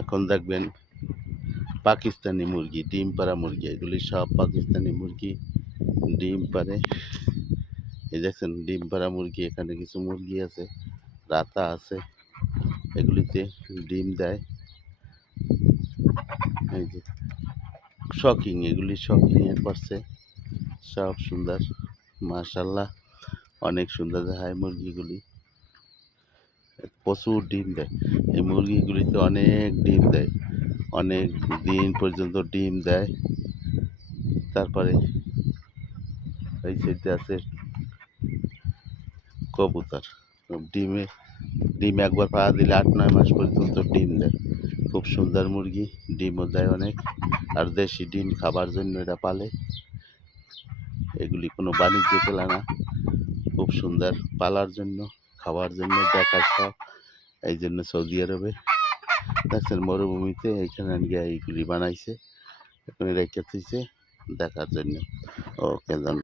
এখন দেখবেন পাকিস্তানি মুরগি, ডিম পাড়া মুরগি, এগুলি সব পাকিস্তানি মুরগি ডিম পাড়ে। এই দেখছেন ডিম পাড়া মুরগি, এখানে কিছু মুরগি আছে, রাতা আছে, এগুলিতে ডিম দেয়। এই যে শকিং, এগুলি শকিংয়ে করছে, সব সুন্দর, মাশাল্লাহ অনেক সুন্দর দেখায় মুরগিগুলি, প্রচুর ডিম দেয়। এই মুরগিগুলিতে অনেক ডিম দেয়, অনেক দিন পর্যন্ত ডিম দেয়। তারপরে এই সাইডে আছে কবুতর, ডিম একবার পাড়া দিলে 8-9 মাস পর্যন্ত ডিম দেয়। খুব সুন্দর মুরগি, ডিমও দেয় অনেক। আর দেশি ডিম খাবার জন্য এটা পালে, এগুলি কোনো বাণিজ্য পেলা না, খুব সুন্দর পালার জন্য, খাওয়ার জন্য, দেখার শখ। এই জন্য সৌদি আরবে দেখছেন মরুভূমিতে এইখানে গিয়ে এইগুলি বানাইছে, এখানে রেখে দিয়েছে দেখার জন্য। ওকে, ধন্যবাদ।